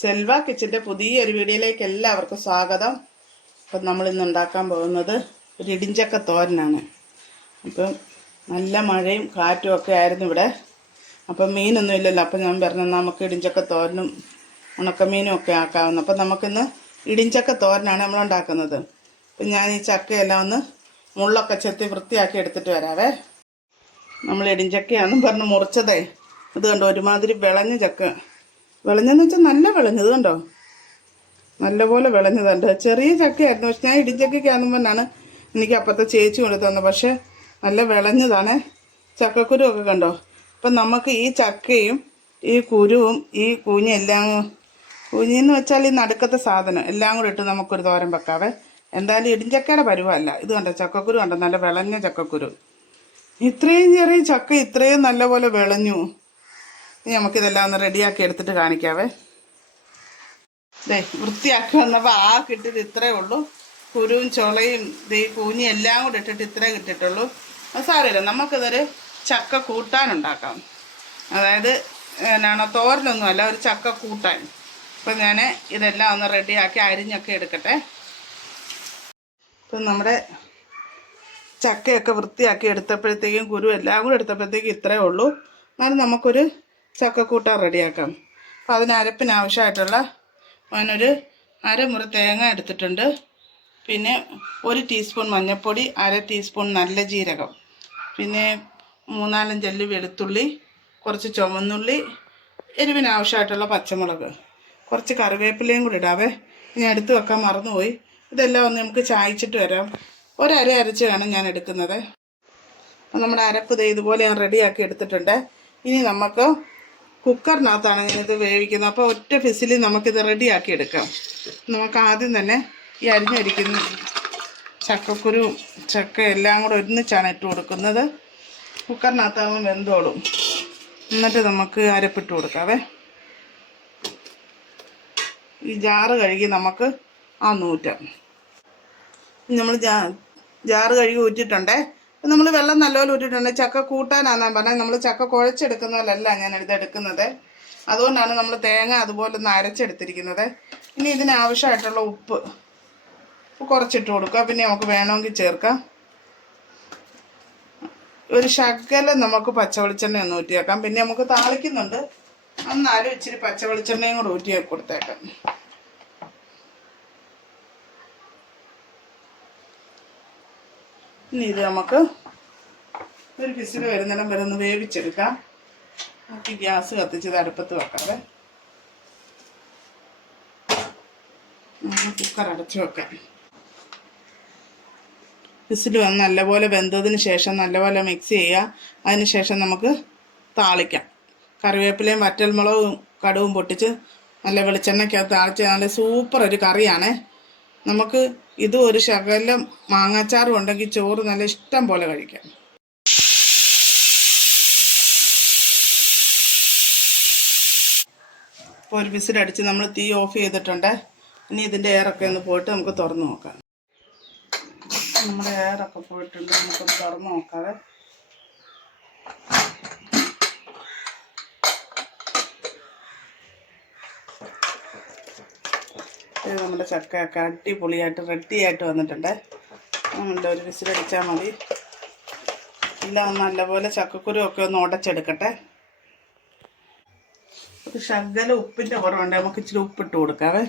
സെൽവ കിച്ചന്റെ പുതിയൊരു വീഡിയോയിലേക്ക് എല്ലാവർക്കും സ്വാഗതം. അപ്പം നമ്മൾ ഇന്ന് ഉണ്ടാക്കാൻ പോകുന്നത് ഒരു ഇടിഞ്ചക്ക തോരനാണ്. അപ്പം നല്ല മഴയും കാറ്റും ഒക്കെ ആയിരുന്നു ഇവിടെ. അപ്പം മീനൊന്നും ഇല്ലല്ലോ. അപ്പം ഞാൻ പറഞ്ഞു നമുക്ക് ഇടിഞ്ചക്ക തോരനും ഉണക്കമീനും ഒക്കെ ആക്കാവുന്നു. അപ്പം നമുക്കിന്ന് ഇടിഞ്ചക്ക തോരനാണ് നമ്മൾ ഉണ്ടാക്കുന്നത്. അപ്പം ഞാൻ ഈ ചക്കയെല്ലാം ഒന്ന് മുള്ളൊക്കെ ചെത്തി വൃത്തിയാക്കി എടുത്തിട്ട് വരാവേ. നമ്മൾ ഇടിഞ്ചക്കയാണെന്നും പറഞ്ഞ് മുറിച്ചതേ. അത് കണ്ടോ ഒരുമാതിരി വിളഞ്ഞ ചക്ക. വിളഞ്ഞെന്ന് വെച്ചാൽ നല്ല വിളഞ്ഞത് കണ്ടോ? നല്ലപോലെ വിളഞ്ഞതുണ്ട്. ചെറിയ ചക്കയായിരുന്നു. പക്ഷെ ഞാൻ ഇടിഞ്ചക്കയ്ക്കാണെന്നാണ് എനിക്ക് അപ്പത്തെ ചേച്ചി കൊണ്ട് തന്നത്. പക്ഷേ നല്ല വിളഞ്ഞതാണ്. ചക്കക്കുരു ഒക്കെ കണ്ടോ? അപ്പം നമുക്ക് ഈ ചക്കയും ഈ കുരുവും ഈ കുഞ്ഞും എല്ലാം കൂഞ്ഞെന്ന് വെച്ചാൽ ഈ നടുക്കത്തെ സാധനം എല്ലാം കൂടെ ഇട്ട് നമുക്കൊരു തോരൻ വെക്കാവേ. എന്തായാലും ഇടിഞ്ചക്കയുടെ പരുവല്ല. ഇത് കണ്ടോ? ചക്കക്കുരു കണ്ടോ? നല്ല വിളഞ്ഞ ചക്കക്കുരു. ഇത്രയും ചെറിയ ചക്ക ഇത്രയും നല്ലപോലെ വിളഞ്ഞു. ഇനി നമുക്കിതെല്ലാം ഒന്ന് റെഡിയാക്കി എടുത്തിട്ട് കാണിക്കാവേ. ദേ വൃത്തിയാക്കി വന്നപ്പോൾ ആ കിട്ടിയത് ഇത്രേ ഉള്ളൂ. കുരുവും ചുളയും ദേ കൂഞ്ഞി എല്ലാം കൂടെ ഇട്ടിട്ട് ഇത്രേ കിട്ടിയിട്ടുള്ളൂ. അത് സാരമില്ല നമുക്കിതൊരു ചക്ക കൂട്ടാനുണ്ടാക്കാം. അതായത് എന്നാണ് തോരനൊന്നുമല്ല ഒരു ചക്ക കൂട്ടാൻ. അപ്പം ഞാൻ ഇതെല്ലാം ഒന്ന് റെഡിയാക്കി അരിഞ്ഞൊക്കെ എടുക്കട്ടെ. ഇപ്പം നമ്മുടെ ചക്കയൊക്കെ വൃത്തിയാക്കി എടുത്തപ്പോഴത്തേക്കും കുരു എല്ലാം കൂടെ എടുത്തപ്പോഴത്തേക്കും ഇത്രയേ ഉള്ളൂ. എന്നാലും നമുക്കൊരു ചക്കക്കൂട്ടാൻ റെഡിയാക്കാം. അപ്പോൾ അതിന് അരപ്പിന് ആവശ്യമായിട്ടുള്ള ഞാനൊരു അരമുറി തേങ്ങ എടുത്തിട്ടുണ്ട്. പിന്നെ ഒരു ടീസ്പൂൺ മഞ്ഞൾപ്പൊടി അര ടീസ്പൂൺ നല്ല ജീരകം. പിന്നെ മൂന്നാലഞ്ചല്ലി വെളുത്തുള്ളി കുറച്ച് ചുവന്നുള്ളി എരിവിനാവശ്യമായിട്ടുള്ള പച്ചമുളക്. കുറച്ച് കറിവേപ്പിലയും കൂടി ഇടാവേ. ഞാൻ എടുത്ത് വെക്കാൻ മറന്നുപോയി. ഇതെല്ലാം ഒന്ന് നമുക്ക് ചായച്ചിട്ട് വരാം. ഒരര അരച്ച് വേണം ഞാൻ എടുക്കുന്നത്. നമ്മുടെ അരപ്പ് ഇതുപോലെ ഞാൻ റെഡിയാക്കി എടുത്തിട്ടുണ്ട്. ഇനി നമുക്ക് കുക്കറിനകത്താണ് ഞാനിത് വേവിക്കുന്നത്. അപ്പോൾ ഒറ്റ ഫിസിലിൽ നമുക്കിത് റെഡിയാക്കി എടുക്കാം. നമുക്ക് ആദ്യം തന്നെ ഈ അരിഞ്ഞരിക്കുന്ന ചക്കക്കുരു ചക്ക എല്ലാം കൂടെ ഒരുമിച്ചാണ് ഇട്ട് കൊടുക്കുന്നത്. കുക്കറിനകത്താകുമ്പോൾ വെന്തോളും. എന്നിട്ട് നമുക്ക് അരപ്പിട്ട് കൊടുക്കാവേ. ഈ ജാറ് കഴുകി നമുക്ക് ആ നൂറ്റാം. നമ്മൾ ജാ ജാറ് കഴുകി ഊറ്റിട്ടുണ്ടേ? നമ്മൾ വെള്ളം നല്ലപോലെ ഊറ്റിട്ടുണ്ട് ചക്ക കൂട്ടാനാന്നാ പറഞ്ഞാൽ നമ്മൾ ചക്ക കുഴച്ചെടുക്കുന്ന പോലല്ല ഞാൻ ഇത് എടുക്കുന്നത്. അതുകൊണ്ടാണ് നമ്മൾ തേങ്ങ അതുപോലെ ഒന്ന് അരച്ചെടുത്തിരിക്കുന്നത്. ഇനി ഇതിനാവശ്യമായിട്ടുള്ള ഉപ്പ് കുറച്ചിട്ട് കൊടുക്കുക. പിന്നെ നമുക്ക് വേണമെങ്കിൽ ചേർക്കാം. ഒരു ശകലം നമുക്ക് പച്ച വെളിച്ചെണ്ണ ഒന്ന് ഊറ്റിയേക്കാം. പിന്നെ നമുക്ക് താളിക്കുന്നുണ്ട്. എന്നാലും ഇച്ചിരി പച്ച വെളിച്ചെണ്ണയും കൂടെ ഊറ്റി കൊടുത്തേക്കാം. ഇനി ഇത് നമുക്ക് ഒരു പിസിൽ വരുന്നിടം വരെ ഒന്ന് വേവിച്ചെടുക്കാം. നമുക്ക് ഗ്യാസ് കത്തിച്ച് അടുപ്പത്ത് വെക്കാതെ കുക്കർ അടച്ചു വെക്കാം. വിസിൽ വന്ന് നല്ലപോലെ വെന്തതിന് ശേഷം നല്ലപോലെ മിക്സ് ചെയ്യുക. അതിന് ശേഷം നമുക്ക് താളിക്കാം. കറിവേപ്പിലയും വറ്റൽമുളകും കടുവും പൊട്ടിച്ച് നല്ല വെളിച്ചെണ്ണയ്ക്കകത്ത് താളിച്ച് നല്ല സൂപ്പർ ഒരു കറിയാണ്. നമുക്ക് ഇത് ഒരു ശകലം മാങ്ങാച്ചാറും ഉണ്ടെങ്കിൽ ചോറ് നല്ല ഇഷ്ടം പോലെ കഴിക്കാം. ഇപ്പോൾ ഒരു വിസിലടിച്ച് നമ്മൾ തീ ഓഫ് ചെയ്തിട്ടുണ്ട്. ഇനി ഇതിന്റെ എയറൊക്കെ ഒന്ന് പോയിട്ട് നമുക്ക് തുറന്നു നോക്കാം. നമ്മുടെ എയറൊക്കെ പോയിട്ടുണ്ട്. നമുക്കൊന്ന് തുറന്നു നോക്കാവേ. നമ്മുടെ ചക്കയൊക്കെ അടിപൊളിയായിട്ട് റെഡിയായിട്ട് വന്നിട്ടുണ്ട്. നമ്മുടെ ഒരു വിസിലടിച്ചാൽ മതി. എല്ലാം നല്ലപോലെ ചക്കക്കുരു ഒക്കെ ഒന്ന് ഉടച്ചെടുക്കട്ടെ. ഒരു ശകല ഉപ്പിന്റെ കുറവുണ്ട്. നമുക്ക് ഇച്ചിരി ഉപ്പിട്ട് കൊടുക്കാവേ.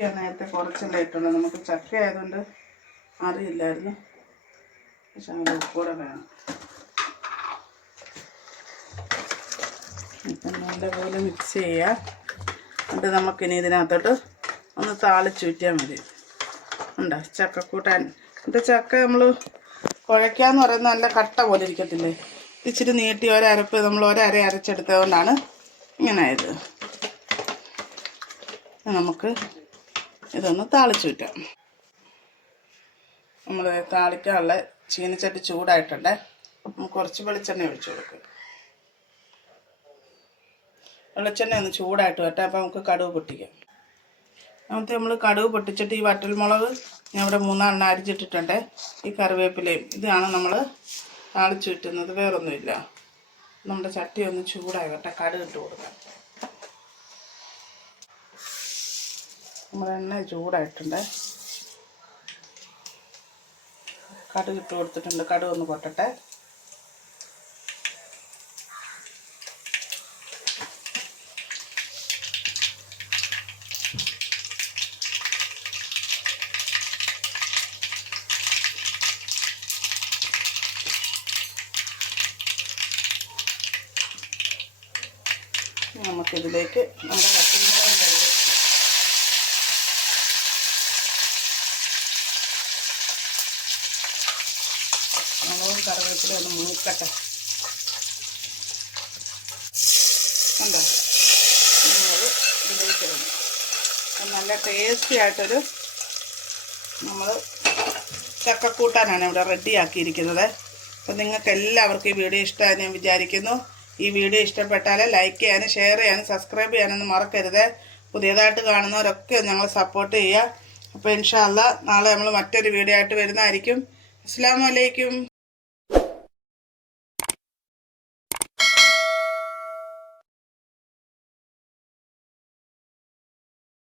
നേരത്തെ കുറച്ചല്ലേ ഇട്ടുള്ളൂ. നമുക്ക് ചക്ക ആയതുകൊണ്ട് അറിയില്ലായിരുന്നു. ശകല ഉപ്പൂടെ വേണം. ഇപ്പം നല്ലപോലെ മിക്സ് ചെയ്യുക എന്നിട്ട് നമുക്കിനി ഇതിനകത്തോട്ട് ഒന്ന് താളിച്ചൂറ്റിയാൽ മതി. ഉണ്ടോ? ചക്കക്കൂട്ടാൻ. എന്നിട്ട് ചക്ക നമ്മൾ കുഴയ്ക്കാന്ന് പറയുന്നത് നല്ല കട്ട പോലെ ഇരിക്കത്തില്ലേ? ഇച്ചിരി നീട്ടി ഒരരപ്പ് നമ്മൾ ഒരര അരച്ചെടുത്തത് കൊണ്ടാണ് ഇങ്ങനെ ആയത് നമുക്ക് ഇതൊന്ന് താളിച്ചൂറ്റാം. നമ്മൾ താളിക്കാനുള്ള ചീനച്ചട്ടി ചൂടായിട്ടുണ്ട്. നമുക്ക് കുറച്ച് വെളിച്ചെണ്ണ ഒഴിച്ചു കൊടുക്കും. വെളിച്ചെണ്ണ ഒന്ന് ചൂടായിട്ട് വരട്ടെ അപ്പോൾ നമുക്ക് കടുവ് പൊട്ടിക്കാം. ആദ്യത്തെ നമ്മൾ കടുവ് പൊട്ടിച്ചിട്ട് ഈ വറ്റൽമുളക് ഞാൻ ഇവിടെ മൂന്നാണ് അരിച്ചിട്ടിട്ടുണ്ട് ഈ കറിവേപ്പിലയും ഇതാണ് നമ്മൾ താളിച്ചു കിട്ടുന്നത്. വേറൊന്നുമില്ല. നമ്മുടെ ചട്ടി ഒന്ന് ചൂടായി വട്ടെ കടുക് ഇട്ട് കൊടുക്കാം. നമ്മുടെ എണ്ണ ചൂടായിട്ടുണ്ട്. കടുക് ഇട്ട് കൊടുത്തിട്ടുണ്ട്. കടുക് ഒന്ന് പൊട്ടട്ടെ. നമുക്കിതിലേക്ക് നമ്മുടെ കത്തിരിക്കാൻ മുളകും കറിവേപ്പില ഒന്ന് മൂക്കട്ടെ കണ്ടോ? നമ്മൾ ഇതിലേക്ക് ഇടണം നല്ല ടേസ്റ്റി ആയിട്ടൊരു നമ്മൾ ചക്കക്കൂട്ടാനാണ് ഇവിടെ റെഡിയാക്കിയിരിക്കുന്നത് അപ്പം നിങ്ങൾക്ക് എല്ലാവർക്കും ഈ വീഡിയോ ഇഷ്ടമായി ഞാൻ വിചാരിക്കുന്നു. ഈ വീഡിയോ ഇഷ്ടപ്പെട്ടാൽ ലൈക്ക് ചെയ്യാനും ഷെയർ ചെയ്യാനും സബ്സ്ക്രൈബ് ചെയ്യാനൊന്നും മറക്കരുത്. പുതിയതായിട്ട് കാണുന്നവരൊക്കെ ഞങ്ങൾ സപ്പോർട്ട് ചെയ്യുക. അപ്പോൾ ഇൻഷാല്ല നാളെ നമ്മൾ മറ്റൊരു വീഡിയോ ആയിട്ട് വരുന്നതായിരിക്കും. അസ്സാം വലൈക്കും